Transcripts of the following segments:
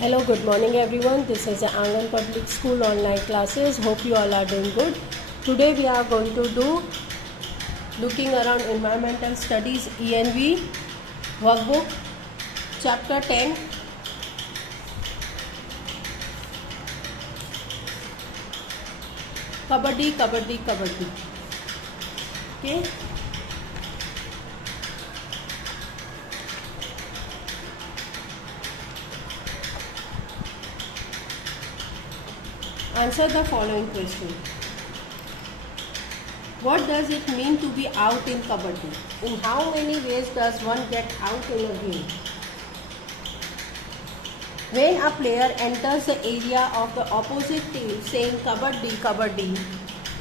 Hello, good morning everyone. This is the Angan Public School online classes. Hope you all are doing good. Today we are going to do looking around environmental studies ENV workbook chapter 10. Kabaddi, kabaddi, kabaddi. Okay. Answer the following question. What does it mean to be out in kabaddi? In how many ways does one get out in a game? When a player enters the area of the opposite team saying kabaddi, kabaddi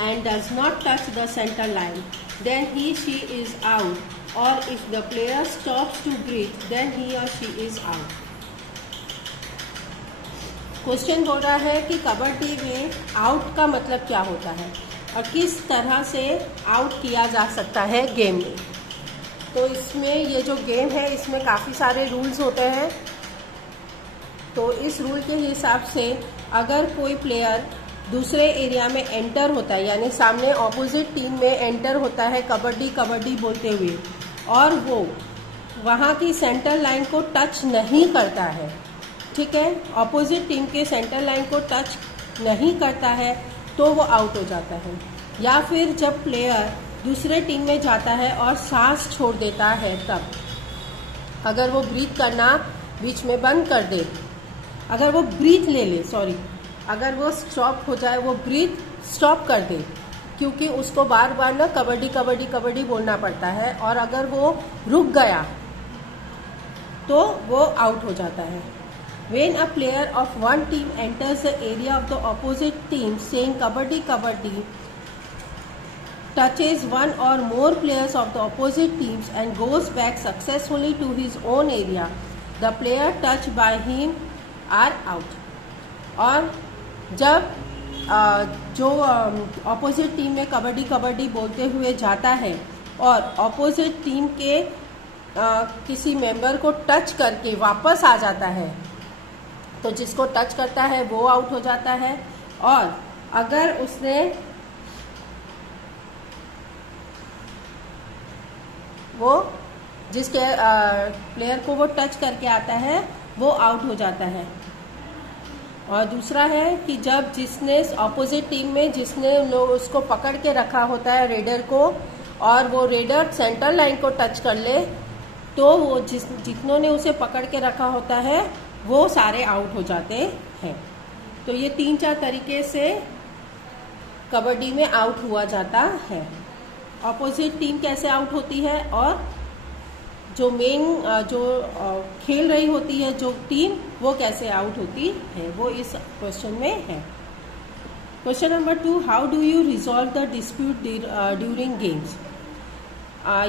and does not touch the center line, then he/she is out, or if the player stops to breathe, then he or she is out. Question बोल रहा है कि कबड्डी में out का मतलब क्या होता है और किस तरह से आउट किया जा सकता है गेम में। तो इसमें ये जो गेम है इसमें काफ़ी सारे रूल्स होते हैं। तो इस रूल के हिसाब से अगर कोई प्लेयर दूसरे एरिया में एंटर होता है, यानी सामने ऑपोजिट टीम में एंटर होता है कबड्डी कबड्डी बोलते हुए, और वो वहाँ की सेंटर लाइन को टच नहीं करता है, ठीक है, ऑपोजिट टीम के सेंटर लाइन को टच नहीं करता है, तो वो आउट हो जाता है। या फिर जब प्लेयर दूसरे टीम में जाता है और सांस छोड़ देता है, तब अगर वो ब्रीथ करना बीच में बंद कर दे, अगर वो ब्रीथ ले ले, अगर वो स्टॉप हो जाए, वो ब्रीथ स्टॉप कर दे, क्योंकि उसको बार बार ना कबड्डी कबड्डी कबड्डी बोलना पड़ता है, और अगर वो रुक गया तो वो आउट हो जाता है। When a player of one team enters the area of the opposite team saying kabaddi kabaddi, touches one or more players of the opposite teams and goes back successfully to his own area, the player touched by him are out. और जब जो opposite team में कबड्डी कबड्डी बोलते हुए जाता है और opposite team के किसी मेंबर को टच करके वापस आ जाता है, तो जिसको टच करता है वो आउट हो जाता है। और अगर उसने वो जिसके प्लेयर को वो टच करके आता है वो आउट हो जाता है। और दूसरा है कि जब जिसने ऑपोजिट टीम में जिसने उसको पकड़ के रखा होता है रेडर को, और वो रेडर सेंटर लाइन को टच कर ले, तो वो जितनों ने उसे पकड़ के रखा होता है वो सारे आउट हो जाते हैं। तो ये 3-4 तरीके से कबड्डी में आउट हुआ जाता है। ऑपोजिट टीम कैसे आउट होती है, और जो मेन जो खेल रही होती है जो टीम, वो कैसे आउट होती है, वो इस क्वेश्चन में है। Question number 2, how do you resolve the dispute during games.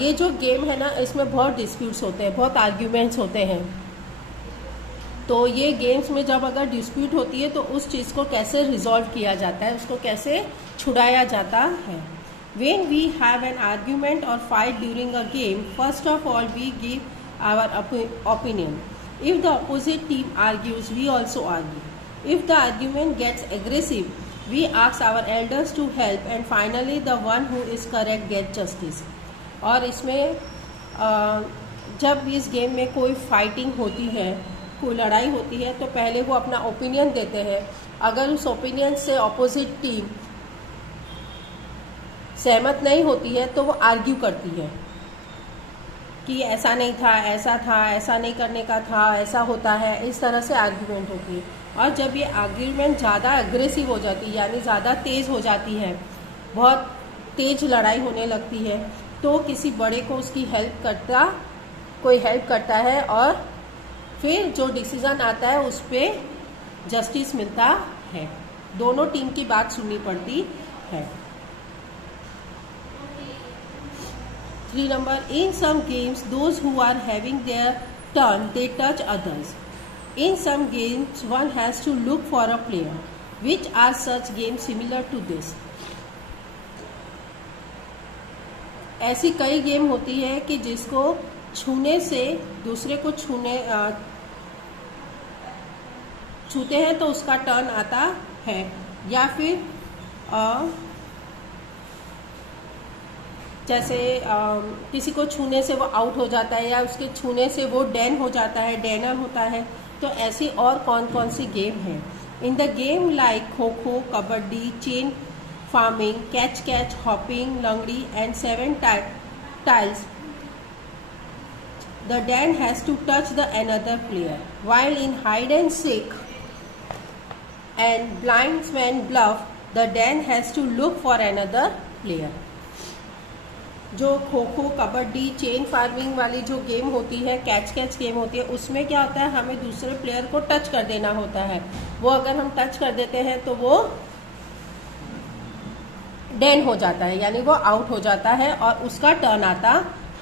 ये जो गेम है ना, इसमें बहुत डिस्प्यूट्स होते हैं, बहुत आर्ग्यूमेंट्स होते हैं। तो ये गेम्स में जब अगर डिस्प्यूट होती है तो उस चीज़ को कैसे रिजॉल्व किया जाता है, उसको कैसे छुड़ाया जाता है। When we have an argument or fight during a game, first of all we give our opinion. If the opposite team argues, we also argue. If the argument gets aggressive, we ask our elders to help, and finally the one who is correct gets justice. और इसमें जब इस game में कोई fighting होती है, कोई लड़ाई होती है, तो पहले वो अपना ओपिनियन देते हैं। अगर उस ओपिनियन से ऑपोजिट टीम सहमत नहीं होती है तो वो आर्ग्यू करती है कि ऐसा नहीं था, ऐसा था, ऐसा नहीं करने का था, ऐसा होता है, इस तरह से आर्ग्यूमेंट होती है। और जब ये आर्ग्यूमेंट ज़्यादा अग्रेसिव हो जाती है, यानी ज़्यादा तेज़ हो जाती है, बहुत तेज लड़ाई होने लगती है, तो किसी बड़े को उसकी कोई हेल्प करता है, और फिर जो डिसीजन आता है उस पर जस्टिस मिलता है। दोनों टीम की बात सुननी पड़ती है। 3 number, in some games those who are having their turn they touch others. In some games one has to look for a player. Which are such games similar to this. ऐसी कई game होती है कि जिसको छूने से दूसरे को छूते हैं तो उसका टर्न आता है, या फिर जैसे किसी को छूने से वो आउट हो जाता है, या उसके छूने से वो डेन हो जाता है, डेनर होता है। तो ऐसी और कौन कौन सी गेम है? इन the game like kho kho, kabaddi, chain farming, catch catch, hopping, लंगड़ी and 7 tiles, the den has to touch the another player, while in hide and seek and blindsman bluff, the den has to look for another player. जो kho kho, kabaddi, chain farming वाली जो game होती है, catch catch game होती है, उसमें क्या होता है, हमें दूसरे प्लेयर को टच कर देना होता है। वो अगर हम टच कर देते हैं तो वो डेन हो जाता है, यानी वो आउट हो जाता है और उसका टर्न आता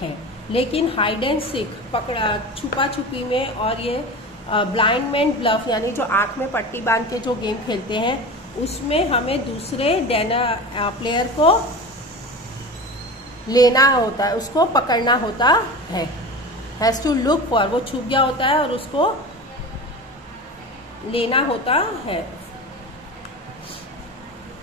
है। लेकिन हाइड एंड सीक, पकड़ा छुपा छुपी में, और ये ब्लाइंड मैन ब्लफ यानी जो आंख में पट्टी बांध के जो गेम खेलते हैं, उसमें हमें दूसरे प्लेयर को लेना होता है, उसको पकड़ना होता है। हैज टू लुक फॉर, वो छुप गया होता है और उसको लेना होता है।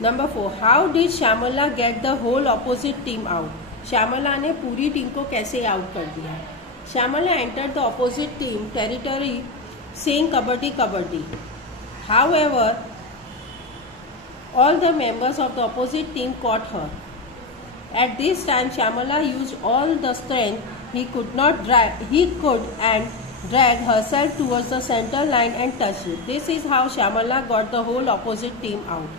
Number 4, how did Shyamala get the whole opposite team out? Shyamala ने पूरी टीम को कैसे आउट कर दिया? Shyamala entered the opposite team territory saying kabaddi kabaddi. However all the members of the opposite team caught her. At this time, Shyamala used all the strength he could and dragged herself towards the center line and touched it. This is how Shyamala got the whole opposite team out.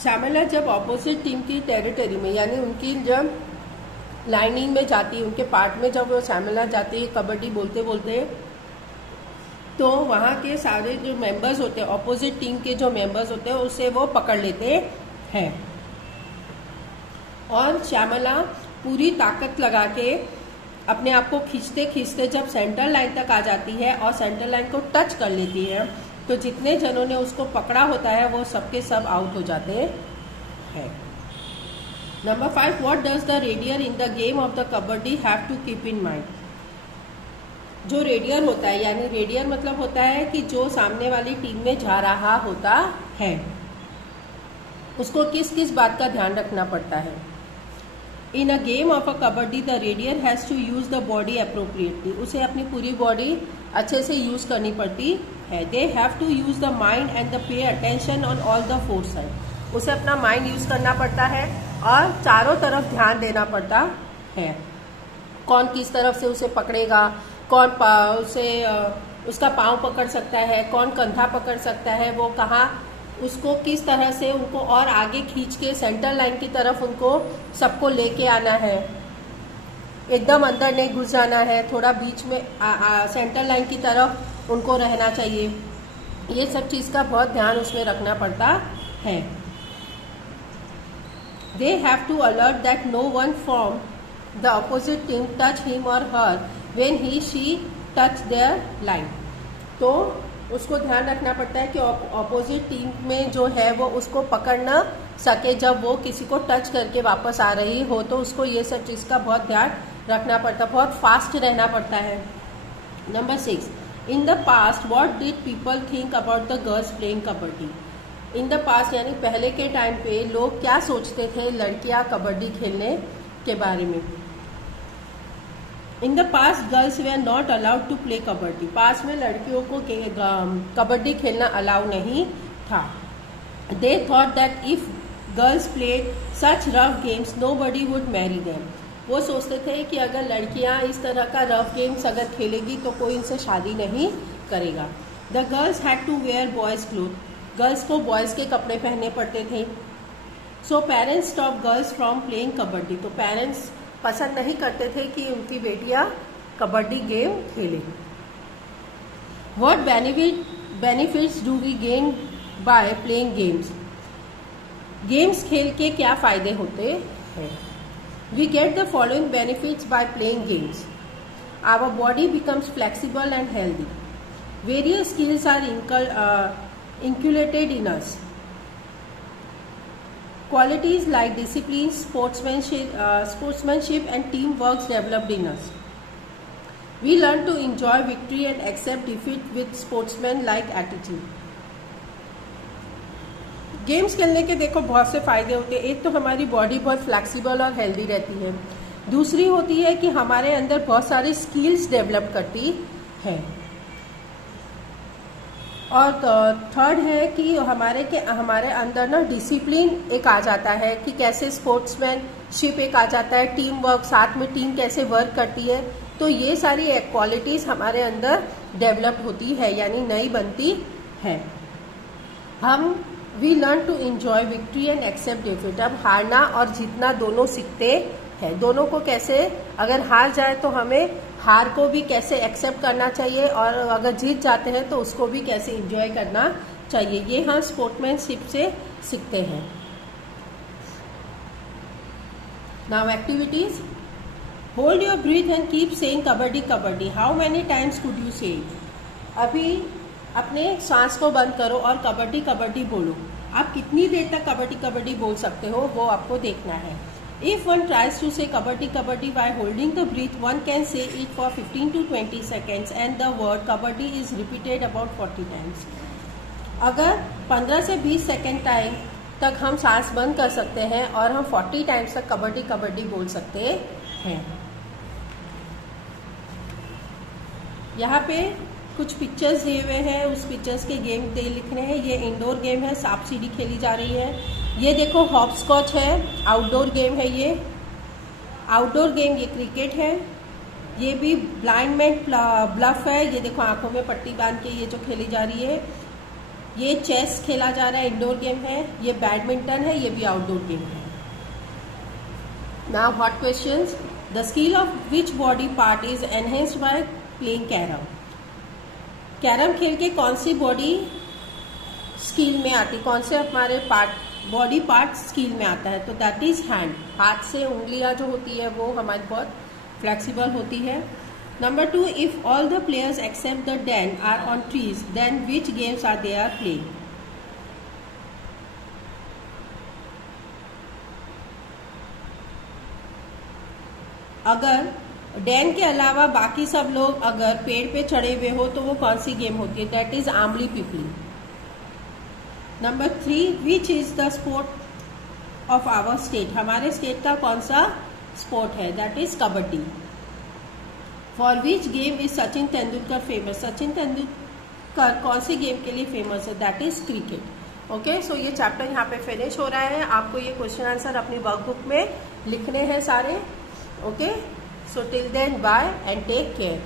Shyamala जब opposite team की territory में, यानी उनकी जब lining में जाती है, उनके पार्ट में जब वो श्यामला जाती है कबड्डी बोलते बोलते, तो वहाँ के सारे जो मेंबर्स होते हैं, ऑपोजिट टीम के जो मेंबर्स होते हैं, उसे वो पकड़ लेते हैं। और श्यामला पूरी ताकत लगा के अपने आप को खींचते खींचते जब सेंटर लाइन तक आ जाती है और सेंटर लाइन को टच कर लेती है, तो जितने जनों ने उसको पकड़ा होता है वो सबके सब आउट हो जाते हैं। Number 5, what does the raider in the game of the kabaddi have to keep in mind? जो रेडियर होता है, यानी रेडियर मतलब होता है कि जो सामने वाली टीम में जा रहा होता है, उसको किस किस बात का ध्यान रखना पड़ता है। In a game of a kabaddi the raider has to use the body appropriately. उसे अपनी पूरी बॉडी अच्छे से यूज करनी पड़ती है। They have to use the mind and the pay attention on all the 4 side. उसे अपना माइंड यूज करना पड़ता है और चारों तरफ ध्यान देना पड़ता है। कौन किस तरफ से उसे पकड़ेगा, कौन उसे उसका पाँव पकड़ सकता है, कौन कंधा पकड़ सकता है, वो कहाँ उसको किस तरह से उनको और आगे खींच के सेंटर लाइन की तरफ उनको सबको लेके आना है। एकदम अंदर नहीं घुस जाना है, थोड़ा बीच में सेंटर लाइन की तरफ उनको रहना चाहिए। ये सब चीज़ का बहुत ध्यान उसमें रखना पड़ता है। They have to alert that no one from the opposite team touch him और हर when she touch their line। तो उसको ध्यान रखना पड़ता है कि ऑपोजिट टीम में जो है वो उसको पकड़ न सके जब वो किसी को टच करके वापस आ रही हो। तो उसको ये सब चीज़ का बहुत ध्यान रखना पड़ता है, बहुत फास्ट रहना पड़ता है। Number 6, in the past what did people think about the girls playing kabaddi? In the past यानी पहले के टाइम पे लोग क्या सोचते थे लड़कियां कबड्डी खेलने के बारे में। In the past girls they are not allowed to play kabaddi. पास में लड़कियों को कबड्डी खेलना अलाउ नहीं था। They thought that if girls played such rough games nobody would marry them. वो सोचते थे कि अगर लड़कियां इस तरह का रफ गेम्स अगर खेलेगी तो कोई इनसे शादी नहीं करेगा। The girls had to wear boys cloth. Girls को बॉयज के कपड़े पहनने पड़ते थे। So parents stop girls from playing kabaddi. तो पेरेंट्स पसंद नहीं करते थे कि उनकी बेटियां कबड्डी गेम खेलें। What benefits do we gain by playing games? Games खेल के क्या फायदे होते हैं? We get the following benefits by playing games. Our body becomes flexible and healthy. Various skills are inculcated in us. Qualities like discipline, sportsmanship and teamwork developed in us. We learn to enjoy victory and accept defeat with sportsman like attitude. Games खेलने के देखो बहुत से फायदे होते हैं। एक तो हमारी बॉडी बहुत फ्लेक्सिबल और हेल्दी रहती है। दूसरी होती है कि हमारे अंदर बहुत सारी स्किल्स डेवलप करती है। और थर्ड है कि हमारे अंदर ना डिसिप्लिन एक आ जाता है कि कैसे स्पोर्ट्समैनशिप एक आ जाता है, टीम वर्क, साथ में टीम कैसे वर्क करती है। तो ये सारी क्वालिटीज हमारे अंदर डेवलप होती है, यानी नई बनती है। We learn to enjoy victory and accept defeat. अब हारना और जीतना दोनों सीखते हैं। दोनों को कैसे, अगर हार जाए तो हमें हार को भी कैसे एक्सेप्ट करना चाहिए, और अगर जीत जाते हैं तो उसको भी कैसे एंजॉय करना चाहिए, ये हम स्पोर्ट्समैनशिप से सीखते हैं। Now activities. Hold your breathe and keep saying kabaddi kabaddi. How many times could you से इट? अभी अपने सांस को बंद करो और कबड्डी कबड्डी बोलो। आप कितनी देर तक कबड्डी कबड्डी बोल सकते हो वो आपको देखना है। If one tries to say kabaddi kabaddi by holding the breath, one can say it for 15 to 20 seconds and the word kabaddi is repeated about 40 times. अगर 15 से 20 सेकेंड टाइम तक हम सांस बंद कर सकते हैं और हम 40 टाइम्स तक कबड्डी कबड्डी बोल सकते हैं। यहाँ पे कुछ पिक्चर्स दिए हुए हैं, उस पिक्चर्स के गेम लिखने हैं। ये इंडोर गेम है, सांप सीढ़ी खेली जा रही है। ये देखो हॉपस्कॉच है, आउटडोर गेम है। ये आउटडोर गेम, ये क्रिकेट है। ये भी ब्लाइंड मैन ब्लफ है। ये देखो आंखों में पट्टी बांध के ये जो खेली जा रही है। ये चेस खेला जा रहा है, इंडोर गेम है। ये बैडमिंटन है, ये भी आउटडोर गेम है। Now hot questions. The skill of which body part is enhanced by playing carrom? Carrom खेल के कौन सी बॉडी स्किल में आती, कौन से हमारे बॉडी पार्ट स्किल में आता है? तो दैट इज हैंड। हाथ से उंगलियां जो होती है वो हमारी बहुत फ्लेक्सिबल होती है। Number 2, if all the players except the Dan are on trees then which games are they are playing? अगर डैन के अलावा बाकी सब लोग अगर पेड़ पे चढ़े हुए हो तो वो कौन सी गेम होती है? That is Amli Pipli. Number 3, which is the sport of our state? हमारे स्टेट का कौन सा स्पोर्ट है? That is kabaddi. For which game is Sachin Tendulkar famous? Sachin Tendulkar कौन सी गेम के लिए फेमस है? That is cricket. Okay, so ये चैप्टर यहाँ पे फिनिश हो रहा है। आपको ये क्वेश्चन आंसर अपनी वर्कबुक में लिखने हैं सारे। Okay, so till then, bye and take care.